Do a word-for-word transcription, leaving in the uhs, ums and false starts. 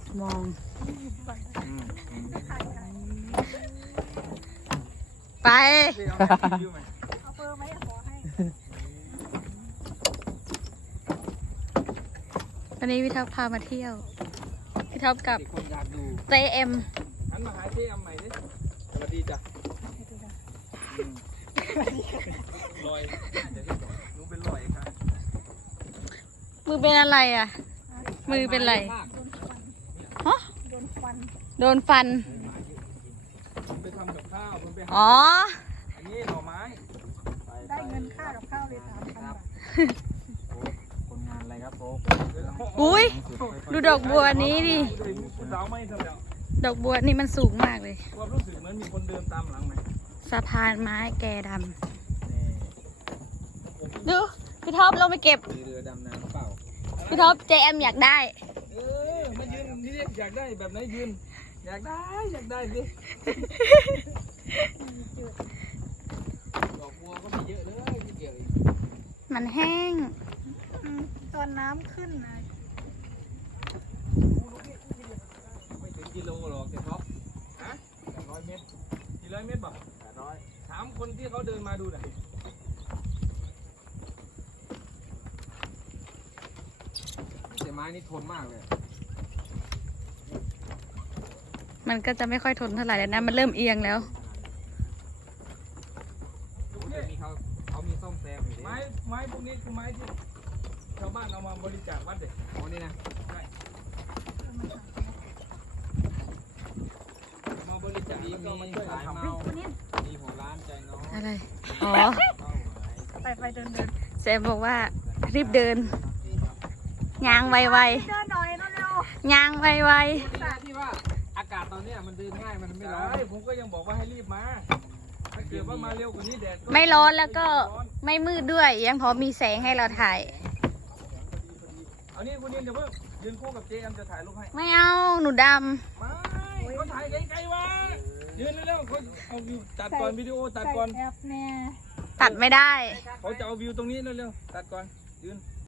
มองไปเอาเบอร์ไหมขอให้วันนี้พี่ท็อปพามาเที่ยวพี่ท็อปกับคนอยากดูเจเอ็มหันมาหาเจ๊อำใหม่ดิสวัสดีจ้ะลอยหนูเป็นลอยค่ะมือเป็นอะไรอ่ะ มือเป็นไรฮะโดนฟันโดนฟันไปทำกับข้าวคุณไปหาอ๋ออันนี้หน่อไม้ได้เงินค่ากับข้าวเลยสามพันบาทคนงานอะไรครับโป๊กอุ้ยดูดอกบัวนี้ดิสาวไม่ทำแล้วดอกบัวนี่มันสูงมากเลยความรู้สึกเหมือนมีคนเดินตามหลังไหมสะพานไม้แกดำดูพี่ท็อปลงไปเก็บเรือดำน้ำเปล่าพี่ท็อปเจเอ็มอยากได้เออมายืนนี่ดิอยากได้แบบไหนยืนอยากได้อยากได้สิดอกบัวก็มีเยอะเลยนิดเดียวเองมันแห้งตอนน้ำขึ้นนะไม่ถึงกิโลหรอกแต่ท็อปฮะแปดร้อยเมตรกี่ร้อยเมตรบอกแปดร้อยถามคนที่เขาเดินมาดูหน่อยแต่ไม้นี่ทนมากเลยมันก็จะไม่ค่อยทนเท่าไหร่แล้วนะมันเริ่มเอียงแล้วดูเนี่ยมีเขาเขามีซ่อมแซมอยู่ไม้ไม้พวกนี้คือไม้ที่ชาวบ้านเอามาบริจาควัดเด็กอ๋อนี่นะใช่มาบริจาคแล้วก็มาช่วยกันทำมีหัวร้านใจน้องอะไร อ๋อไปไปเดินเดินเซมบอกว่ารีบเดินยางไวเดินหน่อยเร็วๆยางไวดีนะที่ว่าอากาศตอนเนี้ยมันเดินง่ายมันไม่ร้อนผมก็ยังบอกว่าให้รีบมาถ้าเกิดว่ามาเร็วกว่านี้แดดๆ ไม่ร้อนแล้วก็ไม่มืดด้วย ยังพอมีแสงให้เราถ่ายเอานี่คุณนินเดี๋ยวเพิ่งยืนคู่กับเจแอมจะถ่ายรูปให้ไม่เอาหนูดไม่เขาถ่ายไกลๆวะยืนเร็วๆเขาเอาวิวตัดก่อนวิดีโอตัดใส่ก่อนแอปแน่ำตัดไม่ได้เขาจะเอาวิวตรงนี้เร็วๆตัดก่อนยืน